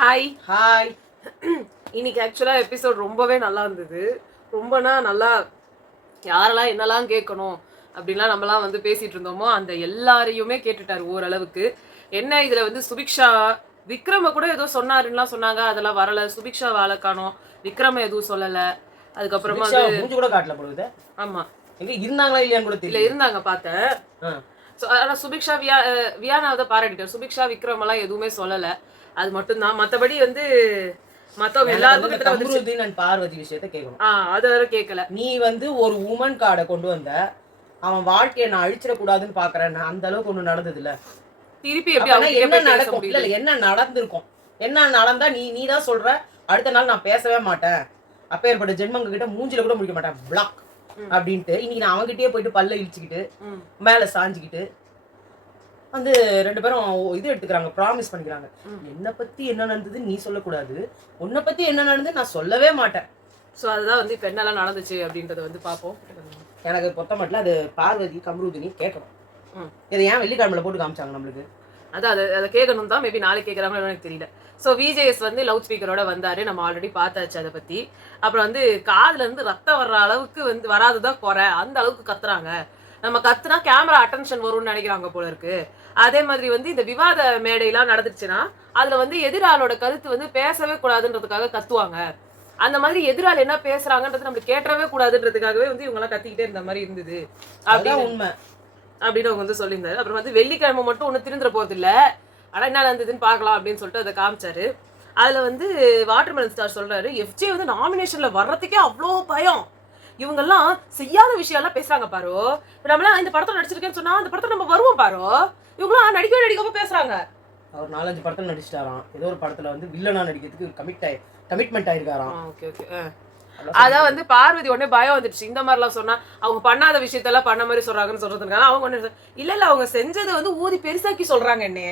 Hi. Hi. இன்னைக்கு ஆக்சுவலாக episode ரொம்பவே நல்லா இருந்தது. ரொம்பனா நல்லா யாரெல்லாம் என்னெல்லாம் கேட்கணும் அப்படின்லாம் நம்மலாம் வந்து பேசிட்டு இருந்தோமோ அந்த எல்லாரையுமே கேட்டுட்டாரு ஓரளவுக்கு. என்ன இதில் வந்து சுபிக்ஷா விக்ரம கூட ஏதோ சொன்னாருன்னுலாம் சொன்னாங்க, அதெல்லாம் வரல. சுபிக்ஷா வாழ காணோம், விக்ரம எதுவும் சொல்லலை. அதுக்கப்புறமா மூஞ்சி கூட காட்டல போடுது. ஆமா, எங்க இருந்தாங்களா இல்லையான்னு கூட தெரியல. இருந்தாங்க பார்த்தேன். ஆனால் சுபிக்ஷா வியானாவை தான் பாராட்டிட்டார். சுபிக்ஷா விக்ரம் எல்லாம் எதுவுமே சொல்லலை, அது மட்டும்தான். மற்றபடி வந்து மத்தவங்க எல்லாருக்கும் நான் பார்வதி விஷயத்த கேட்கணும். அது வேற கேட்கல. நீ வந்து ஒரு உமன் கார்டை கொண்டு வந்த, அவன் வாழ்க்கையை நான் அழிச்சிடக்கூடாதுன்னு பாக்குறேன். அந்த அளவுக்கு ஒண்ணு நடந்தது இல்ல. திருப்பி எப்படி என்ன நடக்கும்? இல்ல என்ன நடந்திருக்கும், என்ன நடந்தா நீ தான் சொல்ற அடுத்த நாள் நான் பேசவே மாட்டேன், அப்பேற்பட்ட ஜென்மங்க கிட்ட மூஞ்சில கூட முடிக்க மாட்டேன் பிளாக் அப்படின்ட்டு. இன்னைக்கு நான் அவங்ககிட்டயே போயிட்டு பல்ல இழிச்சுக்கிட்டு மேல சாஞ்சுக்கிட்டு வந்து ரெண்டு பேரும் இது எடுத்துக்கிறாங்க, ப்ராமிஸ் பண்ணிக்கிறாங்க. என்னை பத்தி என்ன நடந்தது நீ சொல்லக்கூடாது, உன்னை பத்தி என்ன நடந்தது நான் சொல்லவே மாட்டேன். ஸோ அதுதான் வந்து இப்போ என்னெல்லாம் நடந்துச்சு அப்படின்றத வந்து பார்ப்போம். எனக்கு பொத்த மட்டும் அது பார்வதி கம்ருதினி கேட்கணும். இதை ஏன் வெள்ளிக்கிழமையில போட்டு காமிச்சாங்க நம்மளுக்கு? அதான் அதை கேட்கணும் தான். மேபி நாளைக்கு கேட்குறாங்களோ எனக்கு தெரியல. ஸோ விஜேஎஸ் வந்து லவுட் ஸ்பீக்கரோட வந்தாரு, நம்ம ஆல்ரெடி பார்த்தாச்சு அதை பற்றி. அப்புறம் வந்து காதுல இருந்து ரத்தம் வர்ற அளவுக்கு வந்து வராதுதான் குறை, அந்த அளவுக்கு கத்துறாங்க. நம்ம கத்துனா கேமரா அட்டென்ஷன் வரும்னு நினைக்கிறாங்க போல இருக்கு. அதே மாதிரி வந்து இந்த விவாத மேடையெல்லாம் நடந்துச்சுன்னா அதுல வந்து எதிராளோட கருத்து வந்து பேசவே கூடாதுன்றதுக்காக கத்துவாங்க. அந்த மாதிரி எதிரால் என்ன பேசுறாங்கன்றது நம்மளுக்கு கேட்டவே கூடாதுன்றதுக்காகவே வந்து இவங்க எல்லாம் கத்திக்கிட்டே இருந்த மாதிரி இருந்தது உண்மை அப்படின்னு அவங்க வந்து சொல்லியிருந்தாரு. அப்புறம் வந்து வெள்ளிக்கிழமை மட்டும் ஒன்றும் திருந்துற போறது இல்லை, ஆனா என்ன நடந்ததுன்னு பார்க்கலாம் அப்படின்னு சொல்லிட்டு அதை காமிச்சாரு. அதுல வந்து வாட்டர்மெலன் ஸ்டார் சொல்றாரு, எஃப்ஜே வந்து நாமினேஷன்ல வர்றதுக்கே அவ்வளோ பயம், இவங்கெல்லாம் செய்யாத விஷயம் எல்லாம் பேசுறாங்க பாரு. நம்மளாம் இந்த படத்துல நடிச்சிருக்கேன்னு சொன்னா அந்த படத்துல நம்ம வருவோம் பாரு, இவங்களாம் நடிக்காம பேசுறாங்க. அவர் 4-5 படத்துல நடிச்சிட்டாராம். ஏதோ ஒரு படத்துல வந்து வில்லனா நடிக்கிறதுக்கு கமிட்மெண்ட் ஆயிருக்காராம். அதான் வந்து பார்வதி உடனே பயம் வந்துடுச்சு. இந்த மாதிரிலாம் சொன்னா அவங்க பண்ணாத விஷயத்தெல்லாம் பண்ண மாதிரி சொல்றாங்கன்னு சொல்றதுனால அவங்க ஒண்ணு இல்ல அவங்க செஞ்சதை வந்து ஊதி பெருசாக்கி சொல்றாங்க என்ன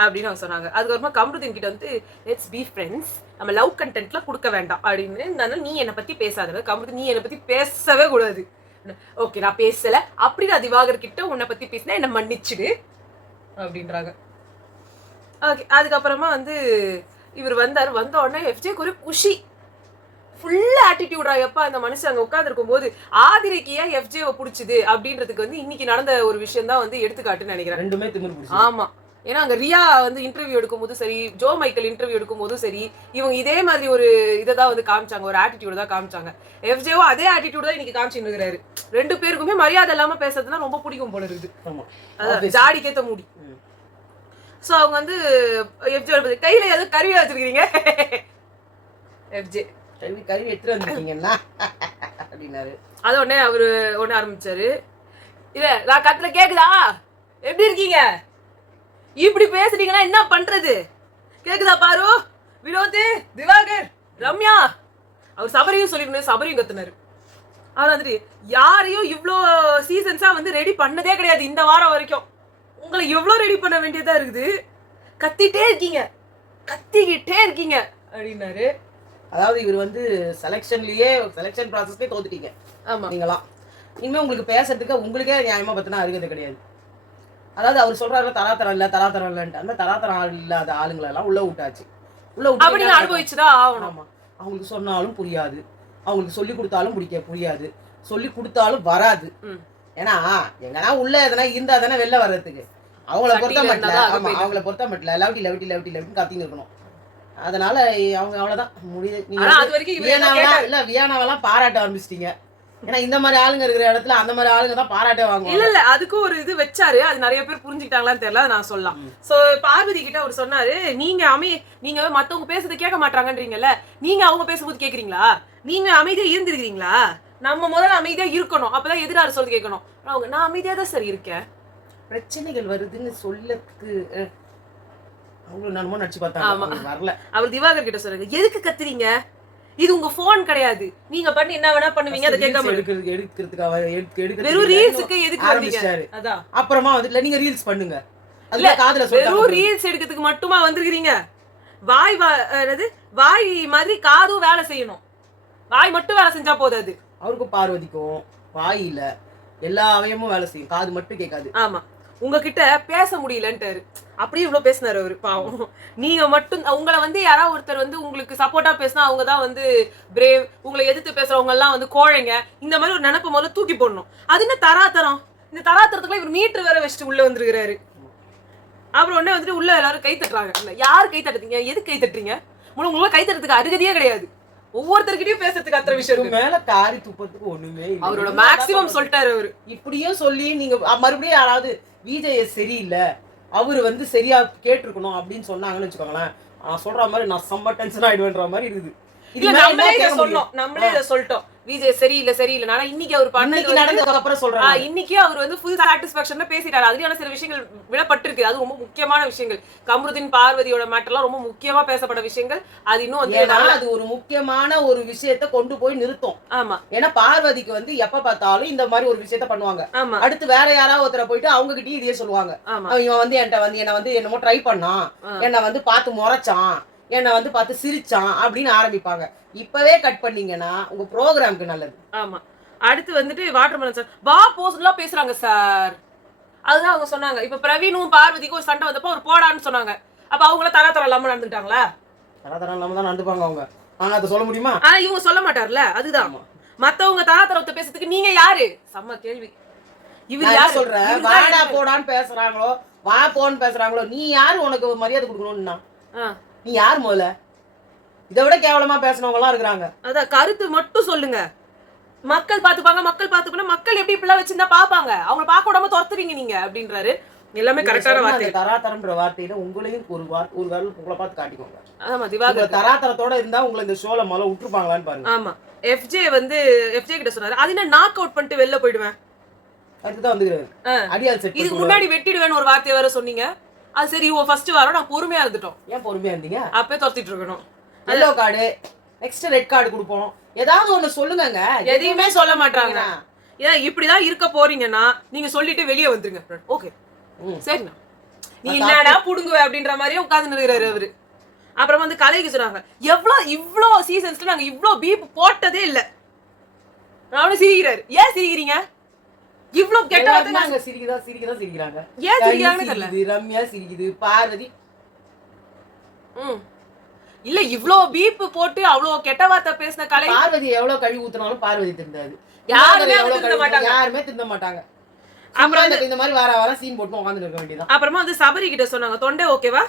அப்படின்னு அவங்க சொன்னாங்க. அதுக்கப்புறமா கம்ருதீன் கிட்ட வந்து லெட்ஸ் பி ஃப்ரெண்ட்ஸ், நம்ம லவ் கண்டென்ட்லாம் கொடுக்க வேண்டாம் அப்படின்னு. இருந்தாலும் நீ என்னை பத்தி பேசாத கம்ருதீன், நீ என்னை பத்தி பேசவே கூடாது. ஓகே நான் பேசல, அப்படி நான் திவாகர் கிட்ட உன்னை பத்தி பேசினா என்ன மன்னிச்சுடு அப்படின்றாங்க. ஓகே அதுக்கப்புறமா வந்து இவர் வந்தார். வந்த உடனே எஃப்ஜேக்கு ஒரு குஷி, ஃபுல் ஆட்டிடியூடா. எப்ப அந்த மனுஷன் அங்க உட்காந்துருக்கும் போது ஆதிரைக்கு ஏன் எஃப்ஜேவை பிடிச்சது அப்படின்றதுக்கு வந்து இன்னைக்கு நடந்த ஒரு விஷயம் தான் வந்து எடுத்துக்காட்டுன்னு நினைக்கிறேன். ரெண்டுமே திமிரு. ஆமா, ஏன்னா அங்க ரியா வந்து இன்டர்வியூ எடுக்கும் போதும் சரி, ஜோ மைக்கேல் இன்டர்வியூ எடுக்கும் போதும் சரி, இவங்க இதே மாதிரி ஒரு இதை தான் வந்து காமிச்சாங்க, ஒரு ஆட்டிடியூட் தான் காமிச்சாங்க. எஃப்ஜேவோ அதே ஆட்டிடியூட் தான் இன்னைக்கு காமிச்சுன்னு இருக்கிறாரு. ரெண்டு பேருக்குமே மரியாதை இல்லாம பேசுறதுன்னா ரொம்ப பிடிக்கும் போல இருக்குது. அதான் ஜாடிக்கேத்த மூடி. ஸோ அவங்க வந்து எஃப்ஜே கையில எதுவும் கருவியா வச்சிருக்கீங்க, எஃப்ஜே கருவி எடுத்துட்டு வந்திருக்கீங்கன்னா அப்படின்னாரு. அது உடனே அவரு ஒண்ணு ஆரம்பிச்சாரு, இல்ல நான் கத்துல கேக்குதா, எப்படி இருக்கீங்க, இப்படி பேசுறீங்கன்னா என்ன பண்றது, கேக்குதா பாரு, வினோத், திவாகர், ரம்யா. அவர் சபரியும் சொல்லிருந்தேன், சபரியும் கத்துனாரு. அவர் வந்துட்டு யாரையும் இவ்வளோ சீசன்ஸா வந்து ரெடி பண்ணதே கிடையாது இந்த வாரம் வரைக்கும், உங்களை எவ்வளோ ரெடி பண்ண வேண்டியதா இருக்குது, கத்திக்கிட்டே இருக்கீங்க அப்படின்னாரு. அதாவது இவர் வந்து செலெக்ஷன் ப்ராசஸ்லேயே தோத்துட்டீங்க. ஆமா, நீங்களாம் இனிமே உங்களுக்கு பேசுறதுக்கு உங்களுக்கே நியாயமா பத்தினா அருகதை கிடையாது. அதாவது அவர் சொல்றாரு தராதரம் இல்லன்ட்டு, அந்த தராதரம் இல்லாத ஆளுங்களை எல்லாம் உள்ள விட்டாச்சு. உள்ள அனுபவிச்சுதான் ஆகணும். ஆமா, அவங்களுக்கு சொன்னாலும் புரியாது, அவங்களுக்கு சொல்லி கொடுத்தாலும் புரியாது, சொல்லி கொடுத்தாலும் வராது. ஏன்னா எங்கன்னா உள்ள எதனா இருந்தா தானே வெளில வர்றதுக்கு. அவங்கள பொறுத்த மட்டும் லவ்டி கத்தின்னு இருக்கணும். அதனால அவங்க அவ்வளவுதான் வியானாவெல்லாம் பாராட்ட ஆரம்பிச்சிட்டீங்க. ஏன்னா இந்த மாதிரி ஆளுங்க இருக்கிற இடத்துல அந்த மாதிரி ஆளுங்க தான் பாராட்டே வாங்குவாங்க. இல்ல அதுக்கும் ஒரு இது வச்சாரு, அது நிறைய பேர் புரிஞ்சுக்கிட்டாங்களான்னு தெரியல, நான் சொல்லலாம். சோ பார்வதி கிட்ட அவர் சொன்னாரு, நீங்க மத்தவங்க பேசுறது கேட்க மாட்டாங்கன்றீங்கல்ல, நீங்க அவங்க பேசும்போது கேக்குறீங்களா, நீங்க அமைதியா இருந்திருக்கீங்களா, நம்ம முதல்ல அமைதியா இருக்கணும், அப்பதான் எதிராரு சொல்றது கேட்கணும். அவங்க நான் அமைதியா தான் சரி இருக்கேன், பிரச்சனைகள் வருதுன்னு சொல்லக்கு அவங்களும் நானும் நடிச்சு பார்த்தாங்க, வரல. அவர் திவாகர் கிட்ட சொல்றாரு, எதுக்கு கத்துறீங்க, இது உங்க போன் கிடையாது, நீங்க பண்ணி என்ன வேணா பண்ணுவீங்க, அதை கேட்காம எடுக்கிறதுக்கு வெறும் ரீல்ஸ்க்கு எதுக்கு வந்தீங்க. அதான் அப்புறமா வந்து நீங்க ரீல்ஸ் பண்ணுங்க, அதுல காதுல வெறும் ரீல்ஸ் எடுக்கிறதுக்கு மட்டுமா வந்திருக்கீங்க, வாய் மாதிரி காதும் வேலை செய்யணும், வாய் மட்டும் வேலை செஞ்சா போதாது. அவருக்கும் பார்வதிக்கும் வாயில எல்லா அவயமும் வேலை செய்யும், காது மட்டும் கேட்காது. ஆமா, உங்ககிட்ட பேச முடியலன்ட்டாரு. அப்படியே இவ்வளவு பேசினாரு அவரு பாவம். நீங்க மட்டும் உங்களை வந்து யாராவது ஒருத்தர் வந்து உங்களுக்கு சப்போர்ட்டா பேசினா அவங்க தான் வந்து பிரேவ், உங்களை எதிர்த்து பேசுறவங்க எல்லாம் வந்து கோழைங்க, இந்த மாதிரி ஒரு நினைப்பு முதல்ல தூக்கி போடணும். அது என்ன தராத்தரம்? இந்த தராத்தரத்துக்குள்ள இவர் மீட்டர் வேற வச்சுட்டு உள்ள வந்திருக்கிறாரு. அப்புறம் உடனே வந்துட்டு உள்ள எல்லாரும் கை தட்டுறாங்க. யார் கை தட்டுறீங்க? எது கை தட்டுறீங்க? உங்களுக்கு கை தட்டுறதுக்கு அருகதையே கிடையாது. ஒவ்வொருத்தர்கிட்டயும் பேசுறதுக்கு அத்தனை விஷயம் இருக்கு. மேல காரி துப்பத்துக்கு ஒண்ணுமே இல்ல. அவரோட மேக்ஸிமம் சொல்லிட்டாரு அவரு. இப்படியும் சொல்லி நீங்க மறுபடியும் யாராவது விஜய் சரியில்லை, அவரு வந்து சரியா கேட்டிருக்கணும் அப்படின்னு சொன்னாங்கன்னு வச்சுக்கோங்களேன், நான் சொல்ற மாதிரி நான் செம்ம டென்ஷன் ஆயிடுவேன்ற மாதிரி இருக்குது. இல்ல நம்மளே இத சொன்னோம், நம்மளே இத சொல்லிட்டோம். விஜய் சரியில்லை சரியில்லை. ஆனா இன்னைக்கு அவர் பண்ணது நடந்ததுக்கு அப்புறம் சொல்றாங்க. இன்னைக்கு அவர் வந்து ஃபுல் சாட்டிஸ்பாக்சன்ல பேசிட்டாரு. அதுலயான சில விஷயங்கள் விடப்பட்டிருக்கு. அது ரொம்ப முக்கியமான விஷயங்கள். கமருதீன் பார்வதியோட மேட்டர்லாம் ரொம்ப முக்கியமா பேசப்பட்ட விஷயங்கள். அது இன்னும் வந்து அது ஒரு முக்கியமான ஒரு விஷயத்தை கொண்டு போய் நிறுத்தும். ஆமா, ஏன்னா பார்வதிக்கு வந்து எப்ப பார்த்தாலும் இந்த மாதிரி ஒரு விஷயத்த பண்ணுவாங்க. அடுத்து வேற யாராவது ஒருத்தர போயிட்டு அவங்க கிட்டயும் இதே சொல்லுவாங்க. இவன் வந்து என்ன வந்து என்னமோ ட்ரை பண்ணான், என்ன வந்து பார்த்து முறைச்சான், என்ன வந்து பார்த்து சிரிச்சான் அப்படின்னு ஆரம்பிப்பாங்க. இப்பவே கட் பண்ணீங்கன்னா உங்க ப்ரோக்ராம்க்கு நல்லது. ஆமா. அடுத்து வந்துட்டு வாட்டர்மெலன் சார் வா போஸ்ட்லாம் பேசுறாங்க சார். அதுதான் அவங்க சொன்னாங்க. இப்ப பிரவீனும் பார்வதிக்கும் ஒரு சண்டை வந்தப்போ ஒரு போடான்னு சொன்னாங்க. அப்ப அவங்கள தராதரம் இல்லாம நடந்துட்டாங்களா? தராதரம் இல்லாம தான் நடந்துப்பாங்க அவங்க. ஆனா அதை சொல்ல முடியுமா? ஆனா இவங்க சொல்ல மாட்டார்ல. அதுதான் மத்தவங்க தராதரத்தை பேசுறதுக்கு நீங்க யாரு? செம்ம கேள்வி. இவரு யார் சொல்ற? வாடா போடான்னு பேசுறாங்களோ, வா போன்னு பேசுறாங்களோ, நீ யாரு உனக்கு மரியாதை கொடுக்கணும்னா? நீ யார் முதல்ல? இதை விட கேவலமா பேசுனவங்க எல்லாம் இருக்கிறாங்க. அதான் கருத்து மட்டும் சொல்லுங்க. மக்கள் பாத்துப்பாங்க, மக்கள் பாத்துக்கணும். மக்கள் எப்படி இப்படிலாம் வச்சிருந்தா பாப்பாங்க. அவங்க பார்க்க விடாம துரத்துறீங்க நீங்க அப்படின்றாரு. எல்லாமே கரெக்டான வார்த்தை. தராதரம்ன்ற வார்த்தையில உங்களையும் ஒரு வேலை உங்களை பார்த்து காட்டிக்கோங்க. ஆமா, திவாகர் தராதரத்தோட இருந்தா உங்களை இந்த ஷோல முதல்ல விட்டுருப்பாங்களான்னு பாருங்க. ஆமா, எஃப்ஜே கிட்ட சொன்னாரு, அது என்ன நாக் அவுட் பண்ணிட்டு வெளில போயிடுவேன், அதுதான் வந்துக்கிறாரு அடியால் செட். இதுக்கு முன்னாடி வெட்டிடுவேன்னு ஒரு வார்த்தை வேற சொன்னீங்க. அது சரி, ஃபர்ஸ்ட் வாரம் நான் பொறுமையா இருந்துட்டோம். ஏன் பொறுமையா இருந்தீங்க? அப்பவே துரத்திட்டு இருக்கணும். Yellow card next red card கொடுப்போம், ஏதாவது ஒண்ணு சொல்லுங்க. எதையுமே சொல்ல மாட்டாங்க. ஏன் இப்படிதான் இருக்க போறீங்கன்னா நீங்க சொல்லிட்டு வெளியே வந்துருங்க. ஓகே சரிண்ணா, நீ என்னடா புடுங்குவ அப்படின்ற மாதிரியே உட்கார்ந்து நிற்கிறாரு அவரு. அப்புறம் வந்து கலைக்கு சொன்னாங்க, இவ்ளோ சீசன்ஸ்ல நாங்க இவ்ளோ பீப் போட்டதே இல்ல. நானும் சிரிக்கிறாரு. ஏன் சிரிக்கிறீங்க? இவ்ளோ கெட்ட வார்த்தை நாங்க சிரிக்கிறாங்க. ஏன் சிரிக்கிறாங்கன்னு தெரியல. ரம்யா சிரிக்குது, பார்வதி இல்ல இவ்ளோ பீப் போட்டு அவ்ளோ கெட்ட வார்த்தை பேசின கலை. பார்வதி எவ்வளவு கழுவி ஊத்துனாலும் பார்வதி திருந்தாது. யாருமே திருந்த மாட்டாங்க. அப்புறம் இந்த மாதிரி வார சீன் போட்டு உட்கார்ந்து இருக்க வேண்டியதான். அப்புறமா வந்து சபரி கிட்ட சொன்னாங்க, தொண்டை ஓகேவா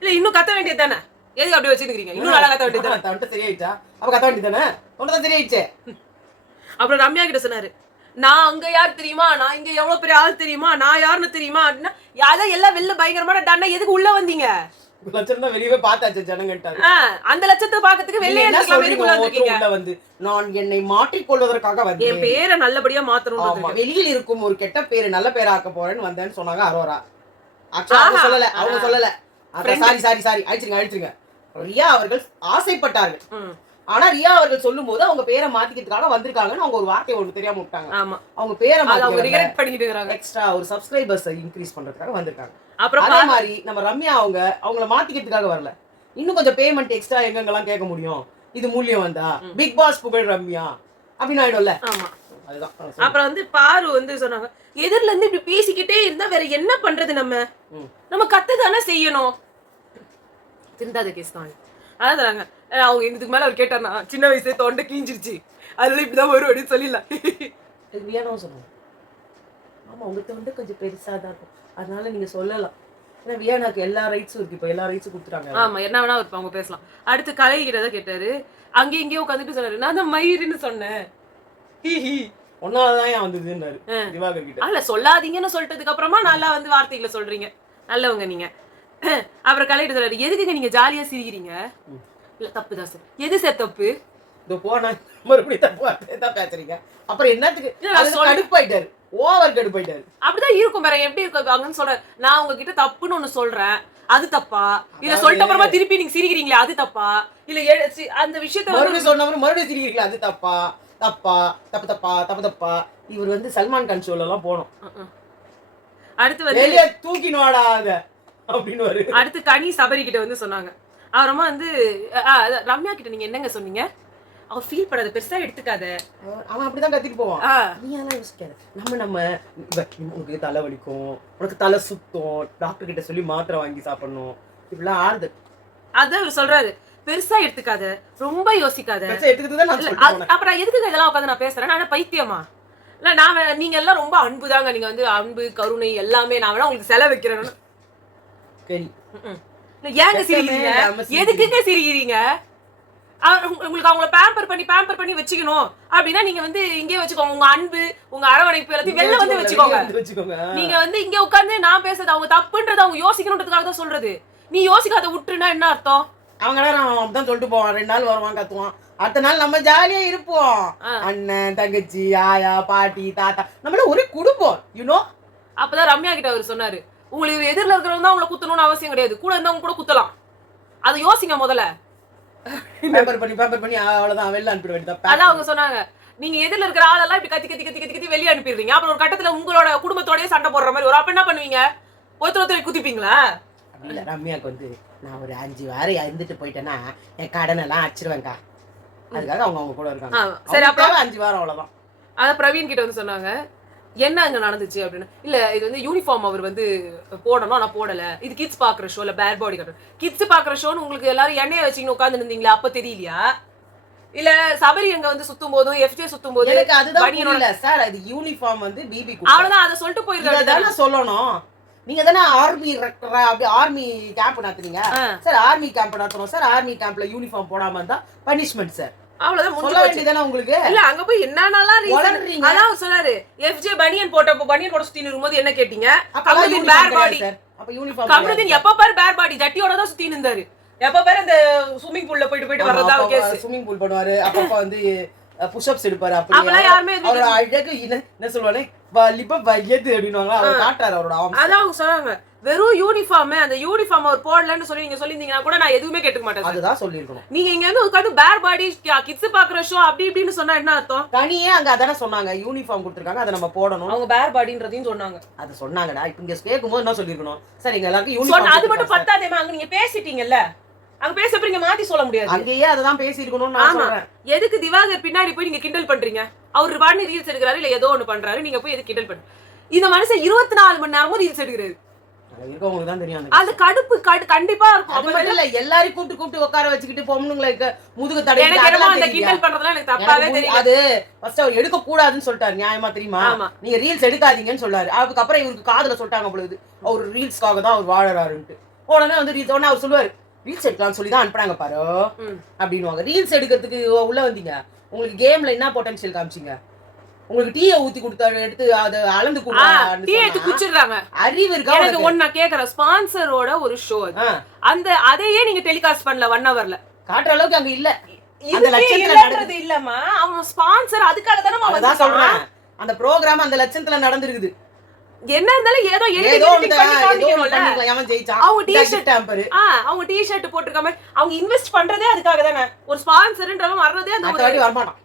இல்ல இன்னும் கத்த வேண்டியது தானே, எதுக்கு அப்படி வச்சிருக்கீங்க, இன்னும் நல்லா கத்த வேண்டியது தானே. தொண்டை சரியாயிடுச்சா? அப்ப கத்த வேண்டியது தானே, தொண்டை தான் சரியாயிடுச்சே. அப்புறம் ரம்யா கிட்ட சொன்னாரு, நான் அங்க யார் தெரியுமா, நான் இங்க எவ்வளவு பெரிய ஆள் தெரியுமா, நான் யாருன்னு தெரியுமா அப்படின்னா, யாரும் எல்லாம் வெளில பயங்கரமான டான்னா எதுக்கு உள்ள வந்தீங்க? லட்சம் வெளியவே பார்த்தாச்சு ஜனங்கட்டாரு. அந்த லட்சத்தை பாக்கிறதுக்கு வெளியே வந்து நான் என்னை மாற்றிக் கொள்வதற்காக வந்து என் பேரை நல்லபடியா மாத்தணும், வெளியில் இருக்கும் ஒரு கெட்ட பேரு நல்ல பேராக்க போறேன்னு வந்தேன்னு சொன்னாங்க அரோரா. அவங்க சொல்லல. சாரி அழிச்சிருங்க. ரியா அவர்கள் ஆசைப்பட்டார்கள். ஆனா ரியா அவர்கள் சொல்லும் போது அவங்க பேரை மாத்திக்கிறதுக்காக வந்திருக்காங்கன்னு அவங்க ஒரு வார்த்தையை ஒன்று தெரியாம விட்டாங்க. அவங்க பேரை எக்ஸ்ட்ரா ஒரு சப்ஸ்கிரைபர்ஸ் இன்க்ரீஸ் பண்றதுக்காக வந்திருக்காங்க. அப்புறம் அதே மாதிரி நம்ம ரம்யா அவங்கள மாத்திக்கிறதுக்காக வரல, இன்னும் கொஞ்சம் பேமெண்ட் எக்ஸ்ட்ரா எங்கெங்கெல்லாம் கேட்க முடியும், இது மூலியம் வந்தா பிக் பாஸ் புகழ் ரம்யா அப்படின்னு ஆயிடும்ல. அதுதான். அப்புறம் வந்து பாரு வந்து சொன்னாங்க, எதிரில இருந்து இப்படி பேசிக்கிட்டே இருந்தா வேற என்ன பண்றது, நம்ம கத்துதானே செய்யணும். திருந்தாத கேஸ் தான் அதான். அவங்க இதுக்கு மேல அவர் கேட்டார்னா, சின்ன வயசுல தொண்டை கீஞ்சிருச்சு அதனால இப்படிதான் வரும் அப்படின்னு சொல்லிடலாம். சொல்லுவோம். ஆமா, உங்க தொண்டை கொஞ்சம் பெருசா தான் இருக்கும், அதனால நீங்க சொல்லலாம். ஏன்னா வியானாக்கு எல்லா ரைட்ஸும் இருக்கு, இப்ப எல்லா ரைட்ஸும் கொடுத்துட்டாங்க. ஆமா, என்ன வேணா இருப்பா, அவங்க பேசலாம். அடுத்து கலை கிட்ட கேட்டாரு, அங்கேயும் இங்கேயும் உட்காந்துட்டு சொன்னாரு, நான் தான் மயிருன்னு சொன்னேன், ஒன்னாலதான் வந்ததுன்னாரு திவாகர் கிட்ட. அல்ல சொல்லாதீங்கன்னு சொல்லிட்டதுக்கு அப்புறமா நல்லா வந்து வார்த்தைகளை சொல்றீங்க, நல்லவங்க நீங்க. அப்புறம் கலை கிட்ட சொல்றாரு, எதுக்குங்க நீங்க ஜாலியா சிரிக்கிறீங்க? இல்ல தப்புதான் சார். எது சார் தப்பு? இந்த போனா மறுபடியும் தப்பு தான் பேசுறீங்க. அப்புறம் என்னத்துக்கு கடுப்பாயிட்டாரு, ஓவர் கடுப்பாயிட்டாரு. அப்படிதான் இருக்கும். வேற எப்படி இருக்காங்கன்னு சொல்றேன். நான் உங்ககிட்ட தப்புன்னு ஒண்ணு சொல்றேன், அது தப்பா? இல்ல சொல்லிட்ட அப்புறமா திருப்பி நீங்க சிரிக்கிறீங்களே அது தப்பா? இல்ல அந்த விஷயத்த மறுபடியும் சொன்ன மறுபடியும் சிரிக்கிறீங்களா அது தப்பா? தப்பா. இவர் வந்து சல்மான் கான் ஷோல எல்லாம் போனோம். அடுத்து வந்து தூக்கின்னு வாடா அப்படின்னு. அடுத்து கனி சபரி கிட்ட வந்து சொன்னாங்க. அப்புறமா வந்து ரம்யா கிட்ட நீங்க என்னங்க சொன்னீங்க? அவ ஃபீல் பண்ணாத, பெருசா எடுத்துக்காத. அவன் அப்படிதான் கத்திட்டு போவான். நீ அதெல்லாம் யோசிக்காத. நம்ம உனக்கு தலை வலிக்கும், உனக்கு தலை சுத்தம், டாக்டர் கிட்ட சொல்லி மாத்திரை வாங்கி சாப்பிடணும், இப்படிலாம் ஆறுது. அதான் அவர் சொல்றாரு, பெருசா எடுத்துக்காத, ரொம்ப யோசிக்காத. அப்புறம் எதுக்கு இதெல்லாம் உட்காந்து நான் பேசுறேன்? நான் பைத்தியமா? இல்ல நான் நீங்க எல்லாம் ரொம்ப அன்பு தாங்க. நீங்க வந்து அன்பு கருணை எல்லாமே. நான் வேணா உங்களுக்கு செலவு வைக்கிறேன்னு. ஏங்க சிரிக்கிறீங்க? எதுக்குங்க சிரிக்கிறீங்க? உங்களுக்கு அவங்கள பேம்பர் பண்ணி வச்சுக்கணும் அப்படின்னா நீங்க வந்து இங்கே வச்சுக்கோங்க. உங்க அன்பு, உங்க அரவணைப்பு எல்லாத்தையும் வெளில வந்து வச்சுக்கோங்க. நீங்க வந்து இங்க உட்கார்ந்து நான் பேசுறது அவங்க தப்புன்றதை அவங்க யோசிக்கணுன்றதுக்காக தான் சொல்றது. நீ யோசிக்காத விட்டுருன்னா என்ன அர்த்தம்? அவங்க அப்படிதான் சொல்லிட்டு போவான். 2 நாள் வருவான், கத்துவான். அடுத்த நாள் நம்ம ஜாலியா இருப்போம். அண்ணன், தங்கச்சி, ஆயா, பாட்டி, தாத்தா, நம்மள ஒரே குடும்பம். யூனோ. அப்பதான் ரம்யா கிட்ட அவர் சொன்னாரு, உங்களுக்கு எதிரில் இருக்கிறவங்க தான் உங்களை குத்தணும்னு அவசியம் கிடையாது, கூட இருந்தவங்க கூட குத்தலாம். அதை யோசிங்க முதல்ல. பேப்பர் பண்ணி அவ்வளவுதான் வெளில அனுப்பிட வேண்டியதா. அதான் அவங்க சொன்னாங்க, நீங்க எதிரில் இருக்கிற ஆளெல்லாம் இப்படி கத்தி வெளியே அனுப்பிடுறீங்க. அப்புறம் ஒரு கட்டத்துல உங்களோட குடும்பத்தோடய சண்டை போடுற மாதிரி ஒரு. அப்ப என்ன பண்ணுவீங்க? ஒருத்தர் குத்திப்பீங்களா? இல்ல, ரம்யாக்கு வந்து நான் ஒரு 5 வாரம் இருந்துட்டு போயிட்டேன்னா என் கடன் எல்லாம் அடிச்சிருவேங்கா. அதுக்காக அவங்க கூட இருக்காங்க. சரி, அப்புறம் 5 வாரம் அவ்வளவுதான். அதான் பிரவீன் கிட்ட வந்து சொன்னாங்க, என்ன அங்க நடந்துச்சு அப்படின்னு. இல்ல, இது வந்து யூனிஃபார்ம் அவர் வந்து போடணும், நான் போடல. இது கிட்ஸ் பாக்குற ஷோல பேட் பாடி கட்டுறது. கிட்ஸ் பாக்குற ஷோன்னு உங்களுக்கு எல்லாரும் எண்ணெயை வச்சுக்கின்னு உட்கார்ந்து இருந்தீங்களா? அப்ப தெரியலையா? இல்ல சபரி அங்க வந்து சுத்தும் போதும் எஃப்ஜே சுத்தும் போது எனக்கு அதுதான் புரியல சார். அது யூனிஃபார்ம் வந்து பிபி அவ்வளவுதான். அதை சொல்லிட்டு போயிருக்காங்க. சொல்லணும். நீங்க தானே ஆர்மி அப்படி ஆர்மி கேம்ப் நடத்துறீங்க சார். ஆர்மி கேம்ப் நடத்துறோம் சார். ஆர்மி கேம்ப்ல யூனிஃபார்ம் போடாம இருந்தா பனிஷ்மெண்ட் சார். அவ்வளவுதான். சொல்ல வேண்டியதானே உங்களுக்கு. இல்ல, அங்க போய் என்னன்னாலாம் ரீசன். அதான் சொன்னாரு, எஃப்ஜே பனியன் போட சுத்தி இருக்கும்போது என்ன கேட்டீங்க? கமருதீன் பேர் பாடி. அப்ப யூனிஃபார்ம் கமருதீன் எப்ப பாரு பேர் பாடி ஜட்டியோட தான் சுத்தி இருந்தாரு. எப்ப பாரு அந்த ஸ்விமிங் பூல்ல போயிட்டு வரதா கேஸ். ஸ்விமிங் பூல் பண்ணுவாரு. அப்பப்ப வந்து புஷ் அப்ஸ் எடுப்பாரு. அப்படி யாருமே அவரோட அழகு என்ன சொல்லுவானே, வலிப்ப வலியது அப்படின்னுவாங்க. அவர் காட்டாரு அவரோட. அதான் அவங்க சொன்னாங்க, வெறும் யூனிஃபார்ம், அந்த யூனிஃபார்ம் அவர் போடலன்னு சொல்லி நீங்க சொல்லிருந்தீங்கன்னா கூட நான் எதுவுமே கேட்டுக்க மாட்டேன். அதுதான் சொல்லிருக்கணும். நீங்க இங்க வந்து உட்காந்து பேர் பாடி கிட்ஸ் பாக்குற ஷோ அப்படி இப்படின்னு சொன்னா என்ன அர்த்தம்? தனியே அங்க அதானே சொன்னாங்க, யூனிஃபார்ம் கொடுத்துருக்காங்க, அதை நம்ம போடணும். அவங்க பேர் பாடின்றதையும் சொன்னாங்க. அது சொன்னாங்கடா. இப்ப இங்க கேட்கும்போது என்ன சொல்லிருக்கணும்? சார் எங்க எல்லாருக்கும் யூனிஃபார்ம். அது மட்டும் பத்தாதேமா, அங்க நீங்க பேசிட்டீங்கல்ல, அங்க பேசப்ப நீங்க மாத்தி சொல்ல முடியாது. அங்கேயே அததான் பேசி இருக்கணும்னு நான் சொல்றேன். எதுக்கு திவாகர் பின்னாடி போய் நீங்க கிண்டல் பண்றீங்க? அவரு பாடி ரீல்ஸ் எடுக்கிறாரு, இல்ல ஏதோ ஒண்ணு பண்றாரு, நீங்க போய் எதுக்கு கிண்டல் பண்றீங்க? இந்த மனுஷன் 24 மணி நேரமும் ரீல்ஸ் எடுக்கிறாரு. இருக்கவங்களுக்கு தான் தெரியும். அது கடுப்பு கண்டிப்பா இருக்கும். அது மட்டும் இல்ல, எல்லாரையும் கூப்பிட்டு உட்கார வச்சுக்கிட்டு பொண்ணுங்களுக்கு முதுகு தடை அந்த கிண்டல் பண்றதுலாம் எனக்கு தப்பாவே தெரியும். அது ஃபர்ஸ்ட் அவர் எடுக்க கூடாதுன்னு சொல்லிட்டாரு. நியாயமா தெரியுமா? நீங்க ரீல்ஸ் எடுக்காதீங்கன்னு சொல்லாரு. அதுக்கப்புறம் இவருக்கு காதுல சொல்லிட்டாங்க பொழுது அவர் ரீல்ஸ்க்காக தான் அவர் வாழறாருன்ட்டு. உடனே வந்து ரீல்ஸ் உடனே அவர் சொல்லுவாரு, ரீல்ஸ் எடுக்கலாம்னு சொல்லி தான் அனுப்புறாங்க பாரு அப்படின்னுவாங்க. ரீல்ஸ் எடுக்கிறதுக்கு உள்ள வந்தீங்க, உங்களுக்கு கேம்ல என்ன பொட்டன்ஷியல் காமிச்சிங்க? உங்களுக்கு டீயை ஊத்தி கொடுத்தாரு, எடுத்து அதை அளந்து குடிச்சிடுறாங்க. அறிவு இருக்கா? எனக்கு ஒண்ணு நான் கேக்குறேன், ஸ்பான்சரோட ஒரு ஷோ அந்த அதையே நீங்க டெலிகாஸ்ட் பண்ணல 1 ஹவர்ல காட்டுற அளவுக்கு அங்க இல்ல. அந்த லட்சத்துல இல்லமா, அவன் ஸ்பான்சர் அதுக்காக தானே அவன் சொல்றான். அந்த ப்ரோகிராம் அந்த லட்சத்துல நடந்துருக்குது. என்ன இருந்தாலும் ஏதோ அவங்க டி-ஷர்ட் போட்டுருக்காம அவங்க இன்வெஸ்ட் பண்றதே அதுக்காக தானே. ஒரு ஸ்பான்சர்ன்றவன் வர்றதே அந்த வரமாட்டான்.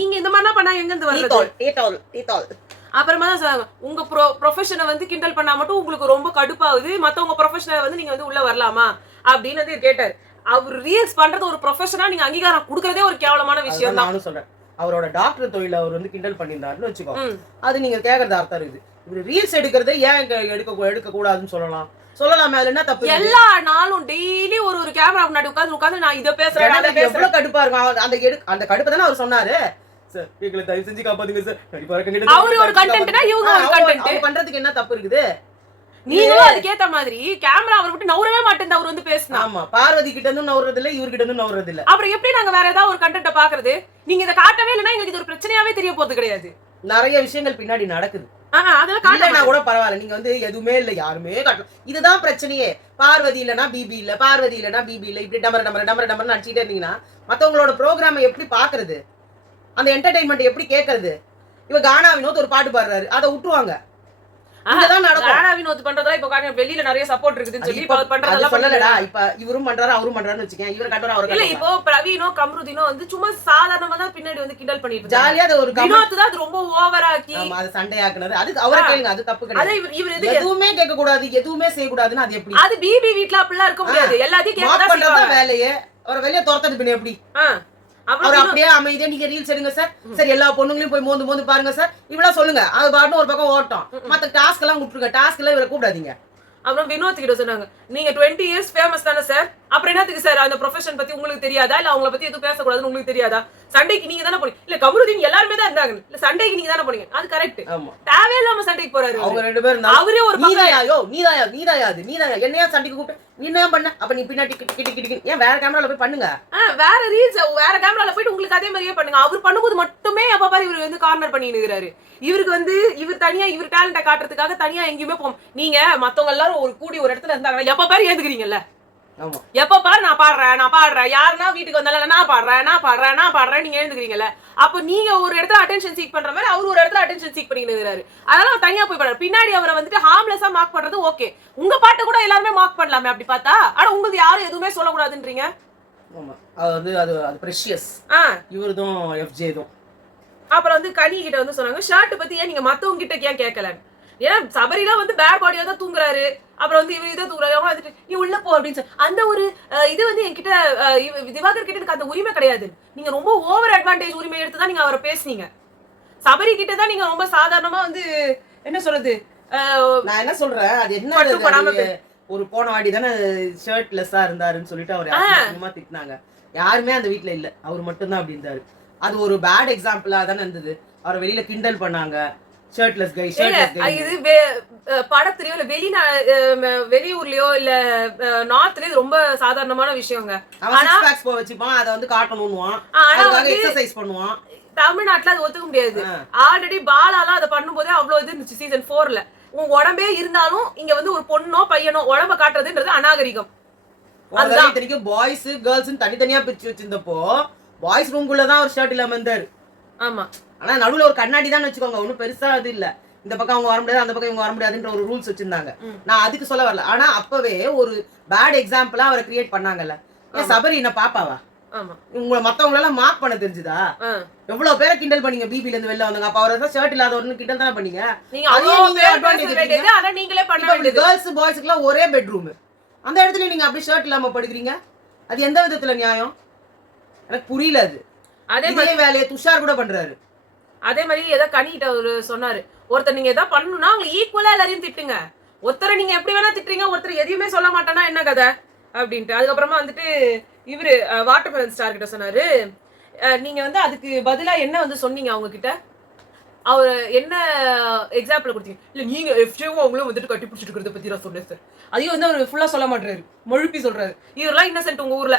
நீங்க இந்த மாதிரி பண்ணா எங்க இருந்து வருது? அப்புறமா தான் சொல்றாங்க, உங்க ப்ரொஃபஷனை வந்து கிண்டல் பண்ணா மட்டும் உங்களுக்கு ரொம்ப கடுப்பாகுது, மத்தவங்க ப்ரொஃபஷனை வந்து நீங்க வந்து உள்ள வரலாமா அப்படின்னு வந்து கேட்டாரு. அவர் ரீல்ஸ் பண்றது ஒரு ப்ரொஃபஷனா நீங்க அங்கீகாரம் கொடுக்கறதே ஒரு கேவலமான விஷயம் தான். நானும் சொல்றேன், அவரோட டாக்டர் தொழில அவர் வந்து கிண்டல் பண்ணியிருந்தாருன்னு வச்சுக்கோ, அது நீங்க கேக்குறது அர்த்தம் இருக்குது. இவர் ரீல்ஸ் எடுக்கிறது ஏன் எடுக்க கூடாதுன்னு சொல்லலாமே, அதுல என்ன தப்பு? எல்லா நாளும் டெய்லி ஒரு கேமரா முன்னாடி உட்கார்ந்து நான் இத பேசுறேன் எவ்வளவு கடுப்பா இருக்கும். அந்த கடுப்பு தானே அவர் சொன்னாரு. சார் எங்களை தயவு செஞ்சு காப்பாத்துங்க சார். அவரு ஒரு கண்டென்ட்னா இவங்க ஒரு கண்டென்ட் பண்றதுக்கு என்ன தப்பு இருக்குது? நீங்களும் அதுக்கேத்த மாதிரி கேமரா அவர் விட்டு நவுறவே மாட்டேன் அவர் வந்து பேசினா. ஆமா, பார்வதி கிட்ட இருந்து நவுறது இல்ல, இவர்கிட்ட இருந்து நவுறது இல்ல. அப்புறம் எப்படி நாங்க வேற ஏதாவது ஒரு கண்டென்ட்ட பாக்குறது? நீங்க இத காட்டவே இல்லனா எங்களுக்கு இது ஒரு பிரச்சனையாவே தெரிய போறது கிடையாது. நிறைய விஷயங்கள் பின்னாடி நடக்குது. அதெல்லாம் காட்டனா கூட பரவாயில்ல. நீங்க வந்து எதுவுமே இல்ல, யாருமே காட்டல, இதுதான் பிரச்சனையே. பார்வதி இல்லனா பிபி இல்ல, பார்வதி இல்லனா பிபி இல்ல, இப்படி டமர நடிச்சிட்டே இருந்தீங்கன்னா மத்தவங்களோட ப்ரோகிராமை எப்படி பாக்குறது? அந்த என்டர்டைன்மெண்ட் எப்படி கேக்குறது? இவ கானா வினோத் ஒரு பாட்டு பாடுறாரு, அதை விட்டுருவாங்க. வெளியில நிறைய சப்போர்ட் இருக்குதுன்னு சொல்லி இப்ப இவரும் பண்றாரு அவரும் பண்றாருன்னு வச்சுக்கேன். இவர் கட்டுற அவர் இல்ல. இப்போ பிரவீனோ கம்ருதீனோ வந்து சும்மா சாதாரணமா தான் பின்னாடி வந்து கிண்டல் பண்ணிட்டு ஜாலியா ஒரு வினோத் தான் அது ரொம்ப ஓவராக்கி அது சண்டையாக்குனது. அதுக்கு அவரை கேளுங்க, அது தப்பு கிடையாது. எதுவுமே கேட்க கூடாது, எதுவுமே செய்ய கூடாதுன்னு அது எப்படி? அது பிபி வீட்ல அப்படிலாம் இருக்க முடியாது. எல்லாத்தையும் கேட்க பண்றதா வேலையே. அவரை வெளியே துரத்தது பின்ன எப்படி? அவர் அப்படியே அமைதியா நீங்க ரீல்ஸ் எடுங்க சார், சரி எல்லா பொண்ணுங்களையும் போய் மோந்து மோந்து பாருங்க சார், இவ்வளவு சொல்லுங்க. அது பாட்டு ஒரு பக்கம் ஓட்டம். மத்த டாஸ்க் எல்லாம் விட்டுருங்க, டாஸ்க் எல்லாம் இவரை கூப்பிடாதீங்க. அப்புறம் வினோத் கிட்ட சொன்னாங்க, நீங்க 20 இயர்ஸ் ஃபேமஸ் தானே சார், அப்புறம் என்னத்துக்கு சார் அந்த ப்ரொஃபஷன் பத்தி உங்களுக்கு தெரியாதா, இல்ல அவங்கள பத்தி எதுவும் பேசக்கூடாதுன்னு உங்களுக்கு தெரியாதா? சண்டைக்கு நீங்க தானே போனீங்க, இல்ல கமருதீன் எல்லாருமே தான் இருந்தாங்க, இல்ல சண்டைக்கு நீங்க தானே போனீங்க. அது கரெக்ட். தேவையில்லாம சண்டைக்கு போறாரு அவங்க ரெண்டு பேரும். அவரே ஒரு நீதாயா என்னையா சண்டைக்கு கூப்பிட்டு நீ என்ன பண்ண? அப்ப நீ பின்னாடி கிட்டி ஏன் வேற கேமரால போய் பண்ணுங்க, வேற ரீல்ஸ் வேற கேமரால போயிட்டு உங்களுக்கு அதே மாதிரியே பண்ணுங்க. அவர் பண்ணும்போது மட்டுமே அப்ப பாரு இவரு வந்து கார்னர் பண்ணி நிக்கிறாரு. இவருக்கு வந்து இவர் தனியா இவர் டேலண்ட காட்டுறதுக்காக தனியா எங்கேயுமே போகும். நீங்க மத்தவங்க எல்லாரும் ஒரு கூடி ஒரு இடத்துல இருந்தாங்க, எப்ப பாரு ஏந்துக்கிறீங்கல்ல, எப்ப பாரு நான் பாடுறேன், யாருன்னா வீட்டுக்கு வந்தாலும் நான் பாடுறேன் நீங்க எழுந்துக்கிறீங்கல்ல. அப்ப நீங்க ஒரு இடத்துல அட்டென்ஷன் சீக் பண்ற மாதிரி அவர் ஒரு இடத்துல அட்டென்ஷன் சீக் பண்ணி நிக்கிறாரு. அதனால அவர் தனியா போய் பாடுறாரு. பின்னாடி அவரை வந்துட்டு ஹார்ம்லெஸ்ஸா மார்க் பண்றது ஓகே, உங்க பாட்டை கூட எல்லாருமே மார்க் பண்ணலாமே அப்படி பார்த்தா. ஆனா உங்களுக்கு யாரும் எதுவுமே சொல்லக்கூடாதுன்றீங்க. அது பிரஷியஸ். இவர்தான் எஃப்ஜே தான். அப்புறம் வந்து கனி கிட்ட வந்து சொன்னாங்க, ஷர்ட் பத்தி ஏன் நீங்க மத்தவங்க கிட்ட ஏன் கேட்கல? ஏன்னா சபரிலாம் வந்து பேர் பாடியா தான் தூங்குறாரு, அப்புறம் வந்து இவர் இதான் தூங்குறாரு, அவங்க வந்துட்டு நீ உள்ள போ அப்படின்னு சொல்லி அந்த ஒரு இது வந்து என்கிட்ட திவாகர் கிட்ட எனக்கு அந்த உரிமை கிடையாது. நீங்க ரொம்ப ஓவர் அட்வான்டேஜ் உரிமை எடுத்து தான் நீங்க அவரை பேசுனீங்க. சபரி கிட்ட தான் நீங்க ரொம்ப சாதாரணமா வந்து என்ன சொல்றது, நான் என்ன சொல்றேன், அது என்ன ஒரு போன வாடி தானே ஷர்ட்லெஸ்ஸா இருந்தாருன்னு சொல்லிட்டு அவர் சும்மா திட்டினாங்க. யாருமே அந்த வீட்டுல இல்ல, அவர் மட்டும் தான் அப்படி இருந்தாரு. அது ஒரு பேட் எக்ஸாம்பிளா தானே இருந்தது. அவரை வெளியில கிண்டல் பண்ணாங்க, ஷர்ட்லெஸ் கை. இது படத்துலயோ இல்ல வெளியூர்லயோ இல்ல நார்த்லயோ ரொம்ப சாதாரணமான விஷயங்க. ஆனா வச்சுப்பான், அதை வந்து காட்டணும்னுவான், எக்ஸசைஸ் பண்ணுவான். தமிழ்நாட்டுல அது ஒத்துக்க முடியாது. ஆல்ரெடி பாலாலாம் அதை பண்ணும்போதே அவ்வளவு இது இருந்துச்சு. சீசன் 4ல உன் உடம்பே இருந்தாலும் இங்க வந்து ஒரு பொண்ணோ பையனோ உடம்ப காட்டுறதுன்றது அநாகரிகம். அதுதான் தெரியும். பாய்ஸ் கேர்ள்ஸ் தனித்தனியா பிரிச்சு வச்சிருந்தப்போ பாய்ஸ் ரூம்குள்ளதான் ஒரு ஷர்ட் இல்லாம இருந்தாரு. ஆமா. ஆனா நடுவுல ஒரு கண்ணாடி தான் வச்சுக்கோங்க, ஒன்னும் பெருசா அது இல்ல. இந்த பக்கம் அவங்க வர முடியாது, அந்த பக்கம் இவங்க வர முடியாதுன்ற ஒரு ரூல்ஸ் வச்சிருந்தாங்க. நான் அதுக்கு சொல்ல வரல. ஆனா அப்பவே ஒரு பேட் எக்ஸாம்பிளா அவரை கிரியேட் பண்ணாங்கல்ல. ஏன் சபரி என்ன பாப்பாவா? உங்களை மத்தவங்க எல்லாம் மார்க் பண்ண தெரிஞ்சுதா? எவ்வளவு பேரை கிண்டல் பண்ணீங்க பிபில இருந்து வெளில வந்தாங்க. அப்ப அவரை ஷர்ட் இல்லாதவர்னு கிண்டல் தானே பண்ணீங்க. கேர்ள்ஸ் பாய்ஸ்க்கு எல்லாம் ஒரே பெட்ரூம், அந்த இடத்துல நீங்க அப்படி ஷர்ட் இல்லாம படுக்கிறீங்க. அது எந்த விதத்துல நியாயம்? எனக்கு புரியல. அது அதே மாதிரி வேலையை துஷார் கூட பண்றாரு. அதே மாதிரி ஏதோ கனிகிட்ட ஒரு சொன்னாரு, ஒருத்தர் நீங்க ஏதாவது பண்ணணும்னா அவங்க ஈக்குவலா எல்லாரையும் திட்டுங்க. ஒருத்தரை நீங்க எப்படி வேணா திட்டுறீங்க, ஒருத்தர் எதையுமே சொல்ல மாட்டானா என்ன கதை அப்படின்ட்டு. அதுக்கப்புறமா வந்துட்டு இவரு வாட்டர் மெலன் ஸ்டார் கிட்ட சொன்னாரு, நீங்க வந்து அதுக்கு பதிலா என்ன வந்து சொன்னீங்க அவங்க கிட்ட, அவர் என்ன எக்ஸாம்பிள் கொடுத்தீங்க? இல்ல நீங்க எஃப்ஜேவும் அவங்களும் வந்துட்டு கட்டி பிடிச்சிட்டு இருக்கிறத பத்தி நான் சொன்னேன் சார். அதையும் வந்து அவர் ஃபுல்லா சொல்ல மாட்டாரு, மொழிப்பி சொல்றாரு. இவரெல்லாம் இன்னசென்ட் உங்க ஊர்ல.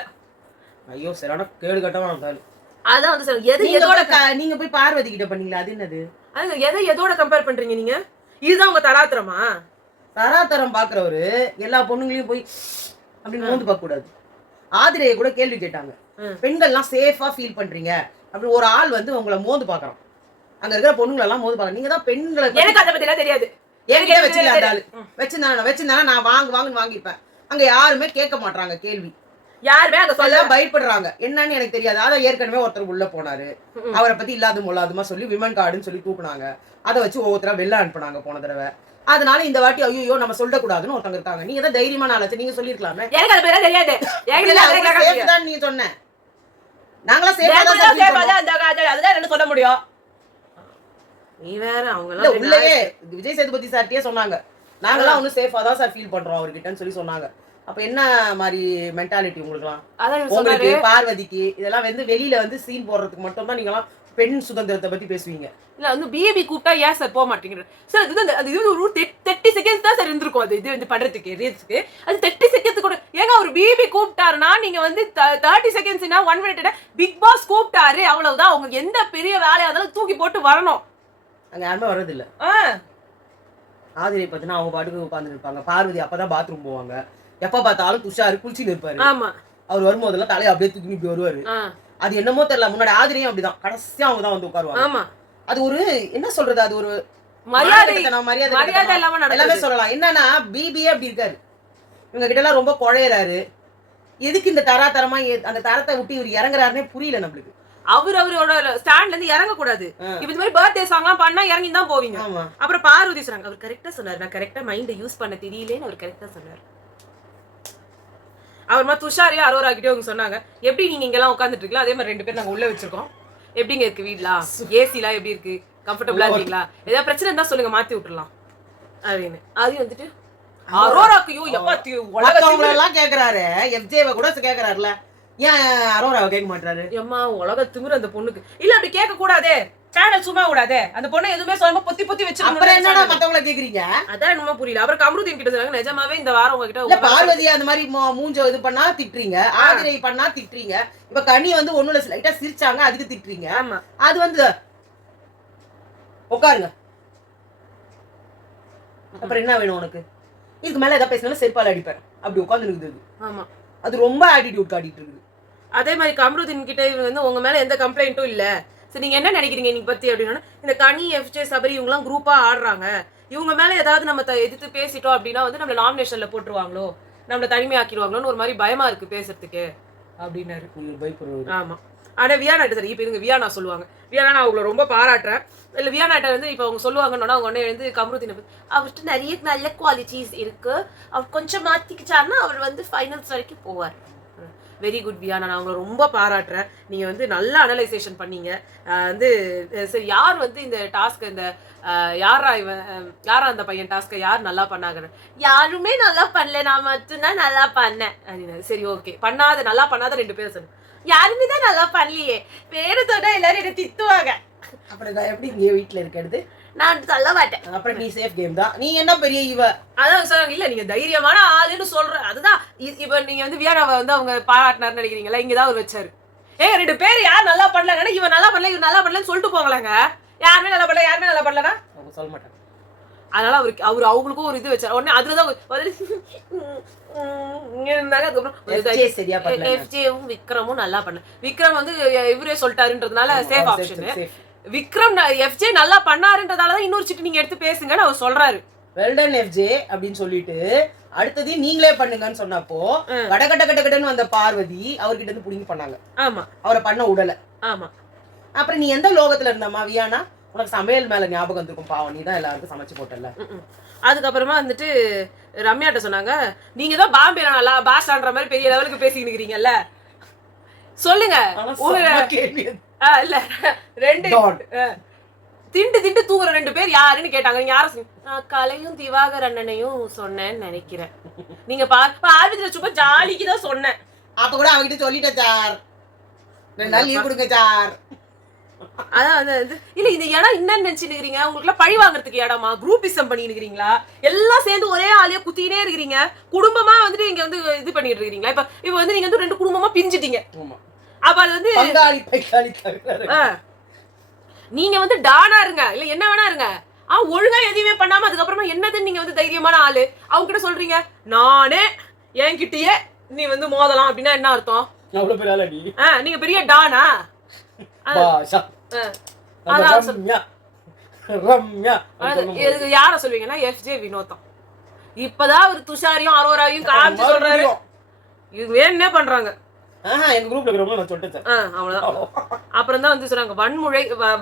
ஐயோ சரியான கேடு கட்டமா இருந்தாலும். அதான் வந்து சார், எது எதோட நீங்க போய் பார்வதி கிட்ட பண்ணீங்களா? அது என்னது? அது எதை எதோட கம்பேர் பண்றீங்க நீங்க? இதுதான் உங்க தராத்திரமா? தராதரம் பாக்குறவரு எல்லா பொண்ணுங்களையும் போய் அப்படின்னு மோந்து பார்க்க கூடாது. ஆதிரையை கூட கேள்வி கேட்டாங்க, பெண்கள்லாம் சேஃபா ஃபீல் பண்றீங்க அப்படி ஒரு ஆள் வந்து உங்களை மோந்து பாக்குறான், அங்க இருக்கிற பொண்ணுங்களை எல்லாம் மோந்து பாக்குறோம். நீங்க தான் பெண்களை. எனக்கு அதை பத்தி எல்லாம் தெரியாது. என்கிட்ட வச்சிருந்தாங்க நான் வாங்குன்னு வாங்கிப்பேன். அங்க யாருமே கேட்க மாட்டாங்க கேள்வி, யாருமே அங்க சொல்ல பயப்படுறாங்க. என்னன்னு எனக்கு தெரியாது. அதான் ஏற்கனவே ஒருத்தர் உள்ள போனாரு, அவரை பத்தி இல்லாத முல்லாதுமா சொல்லி விமன் கார்டுன்னு சொல்லி தூக்குனாங்க. அதை வச்சு ஒவ்வொருத்தரா வெளில அனுப்புனாங்க போன தடவை. அதனால இந்த வாட்டி ஐயோ நம்ம சொல்லக்கூடாதுன்னு ஒருத்தங்க இருக்காங்க. நீங்க தான் தைரியமான ஆளாச்சு, நீங்க சொல்லிருக்கலாமே. எனக்கு அது பேரே தெரியாது. நீங்க சொன்ன நாங்களா அதுதான் என்ன சொல்ல முடியும். நீ வேற அவங்க எல்லாம் உள்ளவே விஜய் சேதுபதி சார்ட்டே சொன்னாங்க, நாங்களாம் ஒன்னும் சேஃபா தான் சார் ஃபீல் பண்றோம் அவர்கிட்டன்னு சொல்லி சொன்னாங்க. அப்ப என்ன மாதிரி மென்டாலிட்டி உங்களுக்குலாம்? உங்களுக்கு பார்வதிக்கு இதெல்லாம் வந்து வெளியில வந்து சீன் போடுறதுக்கு மட்டும் தான் நீங்களாம் பெண் சுதந்திரத்தை பத்தி பேசுவீங்க. இல்ல வந்து பிஏபி கூப்பிட்டா ஏன் சார் போக மாட்டேங்கிற சார்? அது ஒரு 30 செகண்ட்ஸ் தான் சார் இருந்திருக்கும். அது இது வந்து பண்றதுக்கு ரீல்ஸ்க்கு அது 30 செகண்ட்ஸ் கூட ஏங்க ஒரு பிஏபி கூப்பிட்டாருன்னா நீங்க வந்து 30 செகண்ட்ஸ்னா 1 மினிட். பிக் பாஸ் கூப்பிட்டாரு அவ்வளவுதான். அவங்க எந்த பெரிய வேலையா இருந்தாலும் தூக்கி போட்டு வரணும். அங்க யாருமே வர்றது இல்ல. ஆதிரை பத்தினா அவங்க பாட்டுக்கு உட்கார்ந்து இருப்பாங்க. பார்வதி அப்பதான் பாத்ரூம் போவாங்க. எப்ப பார்த்தாலும் துஷாரு குளிச்சுட்டு இருப்பாரு. அவர் வரும்போதெல்லாம் தலையை அப்படியே தூக்கி இப்படி வருவாரு. அது என்னமோ தெரியல. முன்னாடி ஆதிரையும் அப்படிதான், கடைசியா அவங்க தான் வந்து உட்காருவாங்க. அது ஒரு என்ன சொல்றது, அது ஒரு மரியாதை எல்லாமே சொல்லலாம். என்னன்னா பிபிஏ அப்படி இருக்காரு, இவங்க கிட்ட எல்லாம் ரொம்ப குழையறாரு. எதுக்கு இந்த தராதரமா அந்த தரத்தை விட்டு இவர் இறங்குறாருன்னே புரியல நம்மளுக்கு. அவரோட ஸ்டாண்ட்ல இருந்து இறங்க கூடாது. இப்ப இந்த மாதிரி பர்த்டே சாங் எல்லாம் பண்ணா இறங்கி தான் போவீங்க. அப்புறம் பார்வதி சொன்னாங்க, அவர் கரெக்டா சொன்னாரு, நான் கரெக்டா மைண்ட யூஸ் பண்ண தெரியலேன்னு அவர் கரெக்டா சொன்னாரு. அப்புறமா துஷாரையும் அரோரா கிட்டே அவங்க சொன்னாங்க, எப்படி நீங்க இங்கெல்லாம் உட்காந்துட்டு இருக்கீங்களா அதே மாதிரி 2 பேர் நாங்க உள்ள வச்சிருக்கோம், எப்படிங்க இருக்கு வீட்லாம், ஏசிலாம் எப்படி இருக்கு, கம்ஃபர்டபுளா இருக்கீங்களா, ஏதாவது பிரச்சனை இருந்தா சொல்லுங்க மாத்தி விட்டுறலாம் அப்படின்னு. அது வந்துட்டு அரோராக்கையோ எப்பாத்தி உலகத்தவங்களெல்லாம் கேக்குறாரு, எஃப்ஜேவை கூட கேக்குறாருல, ஏன் அரோராவை கேட்க மாட்டாரு? எம்மா உலக திமிரு அந்த பொண்ணுக்கு. இல்ல அப்படி கேட்க கூடாதே, சேனல் சும்மா கூடாதே, அந்த பொண்ணை எதுவுமே சொல்லாம பொத்தி பொத்தி வச்சிருக்காங்க. அப்புறம் என்னடா மத்தவங்கள கேக்குறீங்க? அதான் என்னமோ புரியல. அப்புறம் கமருதீன் கிட்ட சொன்னாங்க, நிஜமாவே இந்த வாரம் உங்ககிட்ட இல்ல பார்வதி அந்த மாதிரி மூஞ்ச இது பண்ணா திட்டுறீங்க, ஆதிரை பண்ணா திட்டுறீங்க, இப்ப கனி வந்து ஒண்ணுல லைட்டா சிரிச்சாங்க அதுக்கு திட்டுறீங்க. ஆமா அது வந்து உட்காருங்க. அப்புறம் என்ன வேணும் உனக்கு? இதுக்கு மேல ஏதாவது பேசினாலும் செருப்பால அடிப்பேன். அப்படி உட்கார்ந்து இருக்குது. ஆமா அது ரொம்ப ஆட்டிடியூட் காட்டிட்டு இருக்குது. அதே மாதிரி கமருதீன் கிட்ட இவங்க வந்து உங்க மேல எந்த கம்ப்ளைண்ட்டும் இல்ல, சரி நீங்க என்ன நினைக்கிறீங்க நீங்க பத்தி அப்படின்னா, இந்த கனி எஃப்ஜே சபரி இவங்க எல்லாம் குரூப்பா ஆடுறாங்க, இவங்க மேல ஏதாவது நம்ம எதிர்த்து பேசிட்டோம் அப்படின்னா வந்து நம்மள நாமினேஷன்ல போட்டுருவாங்களோ, நம்மள தனிமையாக்கிடுவாங்களோன்னு ஒரு மாதிரி பயமா இருக்கு பேசுறதுக்கு அப்படின்னாரு. ஆமா ஆனா வியானா கிட்ட சரி, இப்ப இதுங்க வியானா சொல்லுவாங்க, வியானா நான் அவங்கள ரொம்ப பாராட்டுறேன். இல்ல வியானாட்ட வந்து இப்ப அவங்க சொல்லுவாங்கன்னா அவங்க உடனே வந்து கமருதீன் அவர்கிட்ட நிறைய நல்ல குவாலிட்டிஸ் இருக்கு, அவர் கொஞ்சம் மாத்திக்கிச்சாருன்னா அவர் வந்து ஃபைனல்ஸ் வரைக்கும் போவார். வெரி குட் வியானா, நான் அவங்கள ரொம்ப பாராட்டுறேன். நீங்க வந்து நல்ல அனலைசேஷன் பண்ணீங்க. வந்து சரி யார் வந்து இந்த டாஸ்க் இந்த யாரா இவன் யாரா அந்த பையன் டாஸ்க்கை யார் நல்லா பண்ணாங்க? யாருமே நல்லா பண்ணல, நான் மட்டும்தான் நல்லா பண்ணேன் அப்படின்னு. சரி ஓகே, நல்லா பண்ணாத 2 பேர் சொன்னேன், யாருமே தான் நல்லா பண்ணலையே, பேரை சொன்னா எல்லாரும் என்ன திட்டுவாங்க. அப்புறம் நான் எப்படி இங்க வீட்டுல இருக்கிறது? நான் சொல்ல மாட்டேன். அப்புறம் நீ சேஃப் கேம் தான், நீ என்ன பெரிய இவ. அதான் சொல்றாங்க, இல்ல நீங்க தைரியமான ஆளுன்னு சொல்ற. அதுதான் இப்ப நீங்க வந்து வியானாவை வந்து அவங்க பாராட்டினார்னு நினைக்கிறீங்களா? இங்கதான் அவர் வச்சாரு. 2 பேர் யார் நல்லா பண்ணலங்கன்னா இவன் நல்லா பண்ணல இவன் நல்லா பண்ணலன்னு சொல்லிட்டு போங்களாங்க. யாருமே நல்லா பண்ணலன்னா அவங்க சொல்ல மாட்டாங்க. அதனால அவரு அவங்களுக்கும் ஒரு இது வச்சாரு. உடனே அதுலதான் எஃப்ஜேவும் விக்ரமும் நல்லா பண்ணல. விக்ரம் வந்து இவரே சொல்லிட்டாருன்றதுனால சேஃப் ஆப்ஷன். விக்ரம் எஃப்ஜே நல்லா பண்ணாருன்றதாலதான் இன்னொரு சிட்டு நீங்க எடுத்து பேசுங்கன்னு அவர் சொல்றாரு. வெல்டன் எஃப்ஜே அப்படின்னு சொல்லிட்டு அடுத்தது நீங்களே பண்ணுங்கன்னு சொன்னப்போ கடகடன்னு வந்த பார்வதி அவர்கிட்ட இருந்து புடிங்கி பண்ணாங்க. ஆமா அவரை பண்ண உடல. ஆமா அப்புறம் நீ எந்த லோகத்துல இருந்தம்மா வியானா? உனக்கு சமையல் மேல ஞாபகம் இருக்கும், பாவம் நீ தான் எல்லாருக்கும் சமைச்சு போட்டல. அதுக்கப்புறமா வந்துட்டு ரம்யாட்ட சொன்னாங்க, நீங்க தான் பாம்பேல நல்லா பாஷான்ற மாதிரி பெரிய லெவலுக்கு பேசிக்கிட்டு இருக்கீங்கல்ல, சொல்லுங்க. இல்ல 2 திண்டு தூங்குற 2 பேர் யாருன்னு கேட்டாங்க. நீங்க யாரும் நான் கலையும் திவாகர் அண்ணனையும் சொன்னேன்னு நினைக்கிறேன். நீங்க பார்வதியில சும்மா ஜாலிக்குதான் சொன்னேன். அப்ப கூட அவங்கிட்ட சொல்லிட்டேன் சார், 2 நாள் லீவ் கொடுங்க சார். அதான் இல்ல இந்த இடம் என்னன்னு நினைச்சுக்கிறீங்க? உங்களுக்கு எல்லாம் பழி வாங்குறதுக்கு இடமா? குரூப்பிசம் பண்ணிட்டு இருக்கீங்களா? எல்லாம் சேர்ந்து ஒரே ஆளியா குத்தினே இருக்கிறீங்க. குடும்பமா வந்துட்டு நீங்க வந்து இது பண்ணிட்டு இருக்கீங்களா? இப்ப வந்து நீங்க வந்து 2 குடும்பமா பிரிஞ்சிட்டீங்க. அப்ப அது வந்து நீங்க வந்து டானா இருங்க, இல்ல என்ன வேணா இருங்க, ஒழுங்கா எதையுமே பண்ணாம அதுக்கப்புறமா என்னதுன்னு நீங்க வந்து தைரியமான ஆளு அவங்க கிட்ட சொல்றீங்க, நானே என்கிட்டயே நீ வந்து மோதலாம் அப்படின்னா என்ன அர்த்தம்? நீங்க பெரிய டானா? யார சொல்வீங்கன்னா எஃப்ஜே வினோதம். இப்பதான் ஒரு துஷாரியும் அரோராவையும் காமிச்சு சொல்றாரு, இது வேணும்னே பண்றாங்க. அப்புறம் தான் வந்து சொல்றாங்க,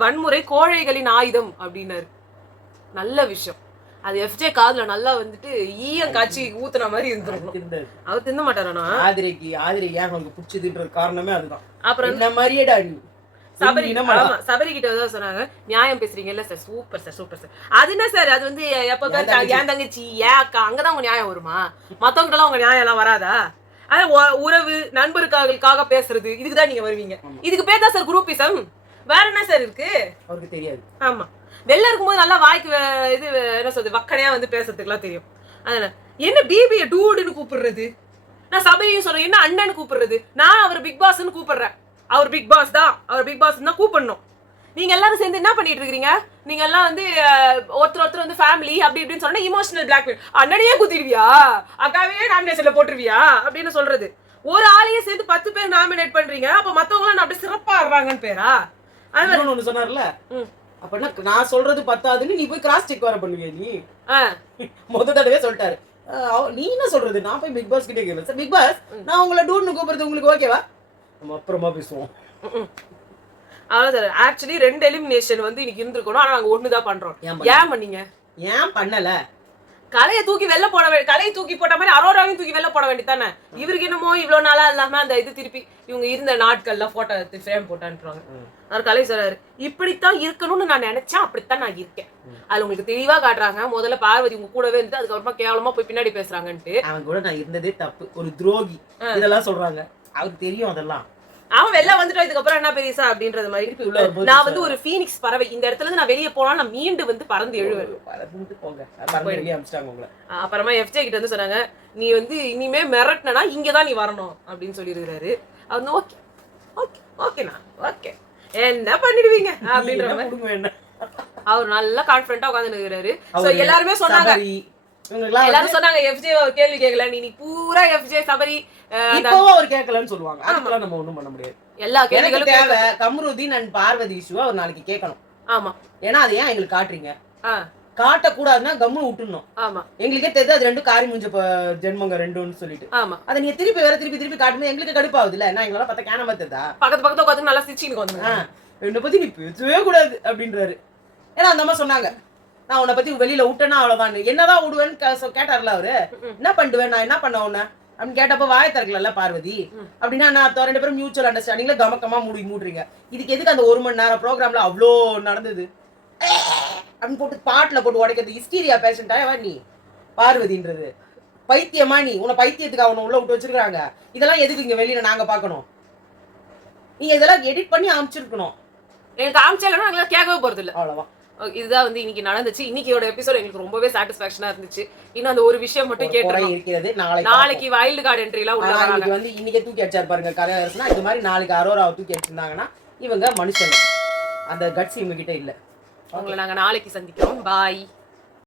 வன்முறை கோழைகளின் ஆயுதம் அப்படின்னாரு. நல்ல விஷயம். அது எஃப்ஜே காதுல நல்லா வந்துட்டு ஈயம் காய்ச்சி ஊத்துன மாதிரி இருந்துருக்கும். அவர் தின்ன மாட்டாரானா? ஆதிரைக்கு ஏன் பிடிச்சதுன்ற காரணமே அதுதான். அப்புறம் என்ன மாதிரியே சபரி கிட்ட தான் சொன்னாங்க, நியாயம் பேசுறீங்கல்ல சார், சூப்பர் சார். அது என்ன சார், அது வந்து எப்ப ஏன் தங்கச்சி ஏன் அக்கா அங்கதான் உங்க நியாயம் வருமா? மத்தவங்க எல்லாம் உங்க நியாயம் எல்லாம் வராதா? உறவு நண்பர்களுக்காக பேசுறது, இதுக்குதான் நீங்க வருவீங்க. இதுக்கு பேர் தான் சார் குரூப்பிசம். வேற என்ன சார் இருக்கு? அவருக்கு தெரியாது. ஆமா, வெளில இருக்கும்போது நல்லா வாய்க்கு இது என்ன சொல்றது வக்கனையா வந்து பேசுறதுக்குலாம் தெரியும். அதனால என்ன பிபிய டூடுன்னு கூப்பிடுறது? நான் சபையும் சொல்றேன், என்ன அண்ணன்னு கூப்பிடுறது? நான் அவர் பிக் பாஸ்ன்னு கூப்பிடுறேன். அவர் பிக் பாஸ் தான் கூப்பிடணும். நீங்க எல்லாரும் சேர்ந்து என்ன பண்ணிட்டு இருக்கீங்க? நீங்க எல்லாம் வந்து ஒருத்தர் வந்து ஃபேமிலி அப்படி இப்படின்னு சொன்னா இமோஷனல் பிளாக்மெயில். அண்ணனையே குத்திடுவியா, அக்காவே நாமினேஷன்ல போட்டுருவியா அப்படின்னு சொல்றது. ஒரு ஆளையே சேர்ந்து 10 பேர் நாமினேட் பண்றீங்க, அப்ப மத்தவங்க எல்லாம் அப்படி சிறப்பா ஆடுறாங்கன்னு பேரா? அது ஒண்ணு சொன்னார்ல, அப்படின்னா நான் சொல்றது 10ஆதுன்னு நீ போய் கிராஸ் செக் வர பண்ணுவியா? நீ மொத தடவை சொல்லிட்டாரு, நீ என்ன சொல்றது? நான் போய் பிக் பாஸ் கிட்டே கேட்கல சார், பிக் பாஸ் நான் உங்களை டூர்னு கூப்பிடுறது உங்களுக்கு ஓகேவா? நம்ம அப்புறமா பேசுவோம். அவ்வளவு சார். ஆக்சுவலி 2 எலிமினேஷன் வந்து இன்னைக்கு இருந்திருக்கணும், ஆனா நாங்க 1 தான் பண்றோம். ஏன் பண்ணீங்க? ஏன் பண்ணல? கலையை தூக்கி வெளில போட கலையை தூக்கி போட்ட மாதிரி அரோராவையும் தூக்கி வெளில போட வேண்டியதானே. இவருக்கு என்னமோ இவ்வளவு நாளா இல்லாம அந்த இது திருப்பி இவங்க இருந்த நாட்கள்ல போட்டோ எடுத்து ஃப்ரேம் போட்டு அனுப்புறாங்க. அவர் கலை சொல்றாரு, இப்படித்தான் இருக்கணும்னு நான் நினைச்சேன், அப்படித்தான் நான் இருக்கேன். அது உங்களுக்கு தெளிவா காட்டுறாங்க. முதல்ல பார்வதி உங்க கூடவே இருந்து அதுக்கப்புறமா கேவலமா போய் பின்னாடி பேசுறாங்கன்ட்டு. அவன் கூட நான் இருந்ததே தப்பு, ஒரு துரோகி இதெல்லாம் சொல்றாங்க. அவருக்கு தெரியும் அதெல்லாம். அவன் வெளில வந்துட்டோம் இதுக்கப்புறம் என்ன பெரியசா அப்படின்றது மாதிரி. நான் வந்து ஒரு ஃபீனிக்ஸ் பறவை, இந்த இடத்துல இருந்து நான் வெளியே போனா நான் மீண்டு வந்து பறந்து எழுவேன். அப்புறமா எஃப்ஜே கிட்ட வந்து சொன்னாங்க, நீ வந்து இனிமே மிரட்டினா இங்கதான் நீ வரணும் அப்படின்னு சொல்லியிருக்கிறாரு. அவர் ஓகே ஓகே ஓகேண்ணா ஓகே என்ன பண்ணிடுவீங்க அப்படின்ற மாதிரி அவர் நல்லா கான்பிடண்டா உட்காந்து இருக்கிறாரு. எல்லாருமே சொன்னாங்க, எல்லாரும் சொன்னாங்க எஃப்ஜே கேள்வி கேட்கல, நீ பூரா எஃப்ஜே சபரி இப்பவும் அவர் கேட்கலன்னு சொல்லுவாங்க. அதுக்கெல்லாம் நம்ம ஒண்ணும் பண்ண முடியாது. எல்லா கேள்விகளும் தேவை கமருதீன் அண்ட் பார்வதி இஷ்யூ அவர் நாளைக்கு கேட்கணும். ஆமா, ஏன்னா அதை ஏன் எங்களுக்கு காட்டுறீங்க, காட்டக்கூடாதுன்னா கம்முன்னு விட்டுணும். ஆமா, எங்களுக்கே தெரியுது அது ரெண்டும் காரி முஞ்ச ஜென்மங்க ரெண்டுன்னு சொல்லிட்டு. ஆமா, அதை நீங்க திருப்பி வேற திருப்பி காட்டும்போது எங்களுக்கு கடுப்பாகுது இல்ல. நான் எங்களால பார்த்தா கேன பார்த்ததா பக்கத்து உட்காந்து நல்லா சிரிச்சின்னு வந்து என்னை பத்தி நீ பேசவே கூடாது அப்படின்றாரு. ஏன்னா அந்த அம்மா சொன்னாங்க, நான் உன்னை பத்தி வெளியில விட்டேன்னா அவ்வளவுதான், என்னதான் விடுவேன்னு கேட்டார்ல அவரு. என்ன பண்ணுவேன் நான், என்ன பண்ண உன்ன அப்படின்னு கேட்டப்ப வாய திறக்கல பார்வதி. அப்படின்னா நான் 2 பேரும் மியூச்சுவல் அண்டர்ஸ்டாண்டிங்ல கமக்கமா மூடுறீங்க. இதுக்கு எதுக்கு அந்த 1 மணி நேரம் ப்ரோக்ராம்ல அவ்வளோ நடந்தது அப்படின்னு போட்டு பாட்டுல போட்டு உடைக்கிறது? ஹிஸ்டீரியா பேஷண்டா நீ பார்வதின்றது? பைத்தியமா நீ? உன்னை பைத்தியத்துக்கு அவனை உள்ள விட்டு வச்சிருக்காங்க. இதெல்லாம் எதுக்கு இங்க வெளியில நாங்க பாக்கணும்? நீங்க இதெல்லாம் எடிட் பண்ணி அமைச்சிருக்கணும். எனக்கு காமிச்சாலும் நாங்க கேட்கவே போறது இல்ல. அவ்வளவுதான். இதுதான் வந்து இன்னைக்கு நடந்துச்சு. இன்னைக்கோட எபிசோட் எங்களுக்கு ரொம்பவே சாட்டிஸ்ஃபேக்ஷனா இருந்துச்சு. இன்னும் அந்த ஒரு விஷயம் மட்டும் கேட்டோம். நாளைக்கு வைல்ட் கார்டு என்ட்ரி எல்லாம் உள்ள வராங்க. வந்து இன்னைக்கே தூக்கி அடிச்சாரு பாருங்க கரையரசுனா. இது மாதிரி நாளைக்கு அரோராவை தூக்கி அடிச்சிருந்தாங்கன்னா இவங்க மனுஷங்க. அந்த கட்ஸ் இவங்க கிட்ட இல்ல. உங்களை நாங்க நாளைக்கு சந்திக்கிறோம். பாய்.